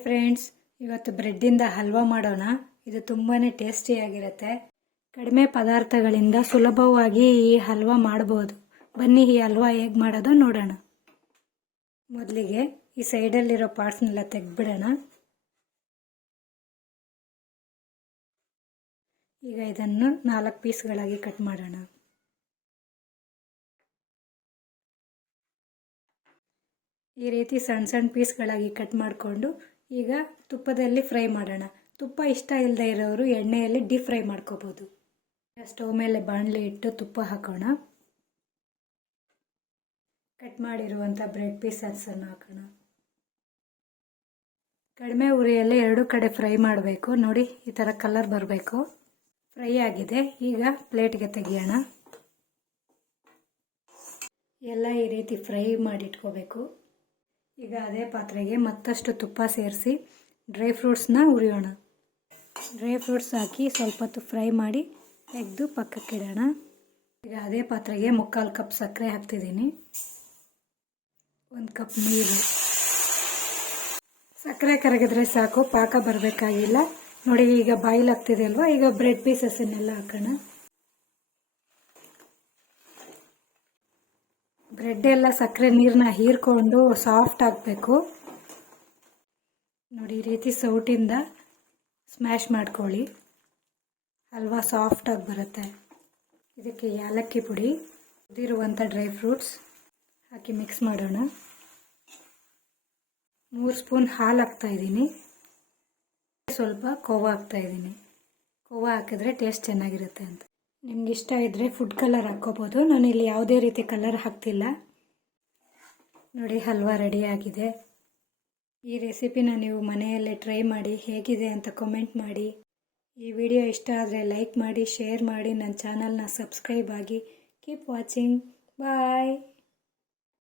Hi friends, ಇವತ್ತು ಬ್ರೆಡ್ಡಿಂದ ಹಲ್ವಾ ಮಾಡೋಣ. ಇದು ತುಂಬಾ ಟೇಸ್ಟಿಯಾಗಿರುತ್ತೆ. ಕಡಿಮೆ ಪದಾರ್ಥಗಳಿಂದ ಸುಲಭವಾಗಿ ಈ ಹಲ್ವಾ ಮಾಡ್ಬೋದು. ಬನ್ನಿ ಈ ಹಲ್ವಾ ಹೇಗೆ ಮಾಡೋದು ನೋಡೋಣ. ಮೊದಲಿಗೆ ಈ ಸೈಡಲ್ಲಿರೋ ಪಾರ್ಟ್ಸ್ನೆಲ್ಲ ತೆಗೆದ್ಬಿಡೋಣ. ಈಗ ಇದನ್ನು 4 ಪೀಸ್ಗಳಾಗಿ ಕಟ್ ಮಾಡೋಣ. ಈ ರೀತಿ ಸಣ್ಣ ಸಣ್ಣ ಪೀಸ್ಗಳಾಗಿ ಕಟ್ ಮಾಡಿಕೊಂಡು ಈಗ ತುಪ್ಪದಲ್ಲಿ ಫ್ರೈ ಮಾಡೋಣ. ತುಪ್ಪ ಇಷ್ಟ ಇಲ್ಲದೆ ಇರೋರು ಎಣ್ಣೆಯಲ್ಲಿ ಡೀಪ್ ಫ್ರೈ ಮಾಡ್ಕೋಬೋದು. ಸ್ಟವ್ ಮೇಲೆ ಬಾಣಲೆ ಇಟ್ಟು ತುಪ್ಪ ಹಾಕೋಣ. ಕಟ್ ಮಾಡಿರುವಂಥ ಬ್ರೆಡ್ ಪೀಸನ್ನು ಹಾಕೋಣ. ಕಡಿಮೆ ಉರಿಯಲ್ಲಿ 2 ಕಡೆ ಫ್ರೈ ಮಾಡಬೇಕು. ನೋಡಿ, ಈ ಥರ ಕಲರ್ ಬರಬೇಕು. ಫ್ರೈ ಆಗಿದೆ. ಈಗ ಪ್ಲೇಟ್ಗೆ ತೆಗಿಯೋಣ. ಎಲ್ಲ ಈ ರೀತಿ ಫ್ರೈ ಮಾಡಿಟ್ಕೋಬೇಕು. ಈಗ ಅದೇ ಪಾತ್ರೆಗೆ ಮತ್ತಷ್ಟು ತುಪ್ಪ ಸೇರಿಸಿ ಡ್ರೈ ಫ್ರೂಟ್ಸ್ನ ಹುರಿಯೋಣ. ಡ್ರೈ ಫ್ರೂಟ್ಸ್ ಹಾಕಿ ಸ್ವಲ್ಪ ಹೊತ್ತು ಫ್ರೈ ಮಾಡಿ ತೆಗೆದು ಪಕ್ಕಕ್ಕಿಡೋಣ. ಈಗ ಅದೇ ಪಾತ್ರೆಗೆ 3/4 ಕಪ್ ಸಕ್ಕರೆ ಹಾಕ್ತಿದ್ದೀನಿ. 1 ಕಪ್ ನೀರು. ಸಕ್ಕರೆ ಕರಗಿದ್ರೆ ಸಾಕು, ಪಾಕ ಬರಬೇಕಾಗಿಲ್ಲ. ನೋಡಿ, ಈಗ ಬಾಯ್ಲ್ ಆಗ್ತಿದೆ ಅಲ್ವಾ. ಈಗ ಬ್ರೆಡ್ ಪೀಸಸ್ಸನ್ನೆಲ್ಲ ಹಾಕೋಣ. ಬ್ರೆಡ್ ಎಲ್ಲ ಸಕ್ಕರೆ ನೀರನ್ನ ಹೀರ್ಕೊಂಡು ಸಾಫ್ಟ್ ಆಗಬೇಕು. ನೋಡಿ, ಈ ರೀತಿ ಸೌಟಿಂದ ಸ್ಮ್ಯಾಶ್ ಮಾಡ್ಕೊಳ್ಳಿ. ಹಲ್ವಾ ಸಾಫ್ಟಾಗಿ ಬರುತ್ತೆ. ಇದಕ್ಕೆ ಏಲಕ್ಕಿ ಪುಡಿ, ಕುದಿರುವಂಥ ಡ್ರೈ ಫ್ರೂಟ್ಸ್ ಹಾಕಿ ಮಿಕ್ಸ್ ಮಾಡೋಣ. 3 ಸ್ಪೂನ್ ಹಾಲು ಹಾಕ್ತಾಯಿದ್ದೀನಿ. ಸ್ವಲ್ಪ ಕೋವಾ ಹಾಕ್ತಾಯಿದ್ದೀನಿ. ಕೋವಾ ಹಾಕಿದ್ರೆ ಟೇಸ್ಟ್ ಚೆನ್ನಾಗಿರುತ್ತೆ ಅಂತ. ನಿಮ್ಗೆ ಇಷ್ಟ ಇದ್ದರೆ ಫುಡ್ ಕಲರ್ ಹಾಕ್ಕೋಬೋದು. ನಾನಿಲ್ಲಿ ಯಾವುದೇ ರೀತಿ ಕಲರ್ ಹಾಕ್ತಿಲ್ಲ. ನೋಡಿ, ಹಲ್ವಾ ರೆಡಿಯಾಗಿದೆ. ಈ ರೆಸಿಪಿನ ನೀವು ಮನೆಯಲ್ಲೇ ಟ್ರೈ ಮಾಡಿ ಹೇಗಿದೆ ಅಂತ ಕಮೆಂಟ್ ಮಾಡಿ. ಈ ವಿಡಿಯೋ ಇಷ್ಟ ಆದರೆ ಲೈಕ್ ಮಾಡಿ, ಶೇರ್ ಮಾಡಿ, ನನ್ನ ಚಾನಲ್ನ ಸಬ್ಸ್ಕ್ರೈಬ್ ಆಗಿ. Keep watching. ಬಾಯ್.